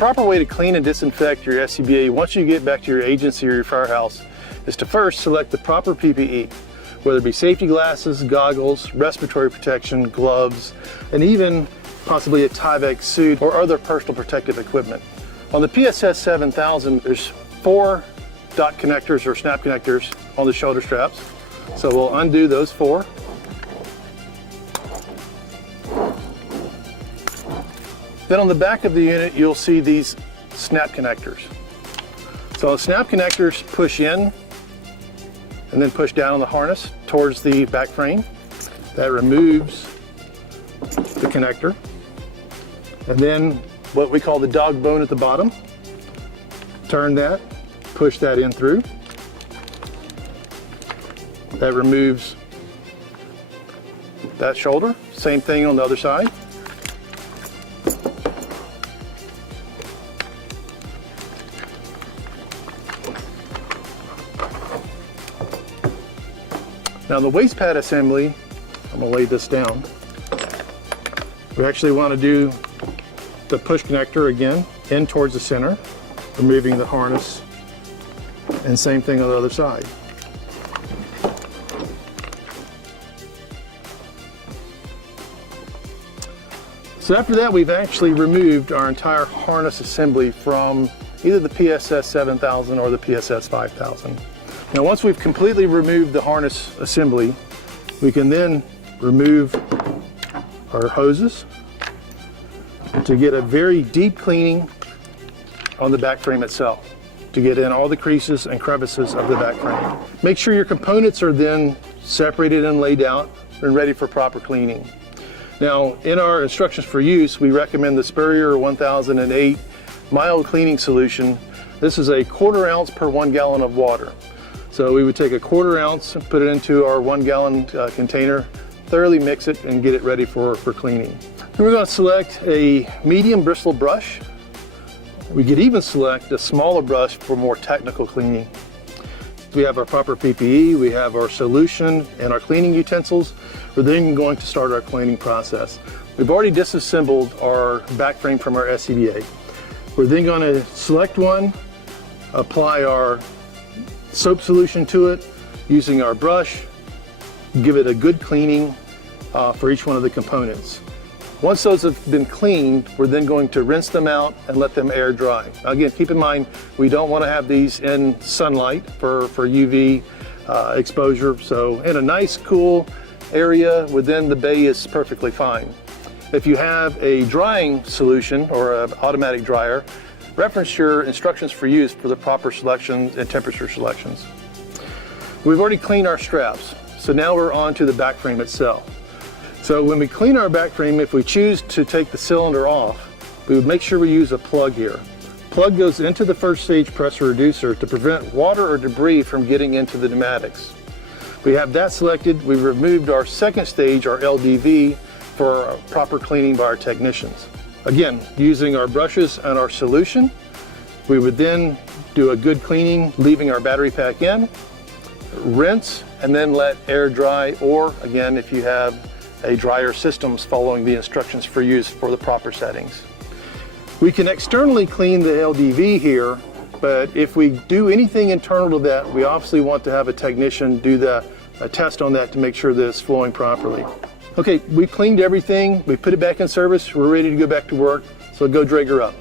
proper way to clean and disinfect your SCBA once you get back to your agency or your firehouse is to first select the proper PPE, whether it be safety glasses, goggles, respiratory protection, gloves, and even possibly a Tyvek suit or other personal protective equipment. On the PSS 7000, there's 4 dot connectors or snap connectors on the shoulder straps. So we'll undo those 4. Then on the back of the unit, you'll see these snap connectors. So the snap connectors push in and then push down on the harness towards the back frame. That removes the connector. And then what we call the dog bone at the bottom. Turn that, push that in through. That removes that shoulder. Same thing on the other side. Now the waist pad assembly, I'm going to lay this down. We actually want to do the push connector again, in towards the center, removing the harness, and same thing on the other side. So after that, we've actually removed our entire harness assembly from either the PSS 7000 or the PSS 5000. Now once we've completely removed the harness assembly, we can then remove our hoses to get a very deep cleaning on the back frame itself, to get in all the creases and crevices of the back frame. Make sure your components are then separated and laid out and ready for proper cleaning. Now in our instructions for use, we recommend the Spurrier 1008 mild cleaning solution. This is a 1/4 ounce per 1 gallon of water. So we would take a 1/4 ounce and put it into our 1 gallon container, thoroughly mix it and get it ready for cleaning. Then we're going to select a medium bristle brush. We could even select a smaller brush for more technical cleaning. We have our proper PPE, we have our solution and our cleaning utensils. We're then going to start our cleaning process. We've already disassembled our back frame from our SCBA. We're then going to select one, apply our soap solution to it using our brush, give it a good cleaning for each one of the components. Once those have been cleaned, we're then going to rinse them out and let them air dry. Again, keep in mind, we don't want to have these in sunlight for UV exposure. So in a nice cool area within the bay is perfectly fine. If you have a drying solution or an automatic dryer, reference your instructions for use for the proper selections and temperature selections. We've already cleaned our straps, so now we're on to the back frame itself. So when we clean our back frame, if we choose to take the cylinder off, we would make sure we use a plug here. Plug goes into the first stage pressure reducer to prevent water or debris from getting into the pneumatics. We have that selected. We've removed our second stage, our LDV, for proper cleaning by our technicians. Again, using our brushes and our solution, we would then do a good cleaning, leaving our battery pack in, rinse, and then let air dry, or again, if you have a dryer systems, following the instructions for use for the proper settings. We can externally clean the LDV here, but if we do anything internal to that, we obviously want to have a technician do a test on that to make sure that it's flowing properly. Okay, we cleaned everything, we put it back in service, we're ready to go back to work, so go Draeger up.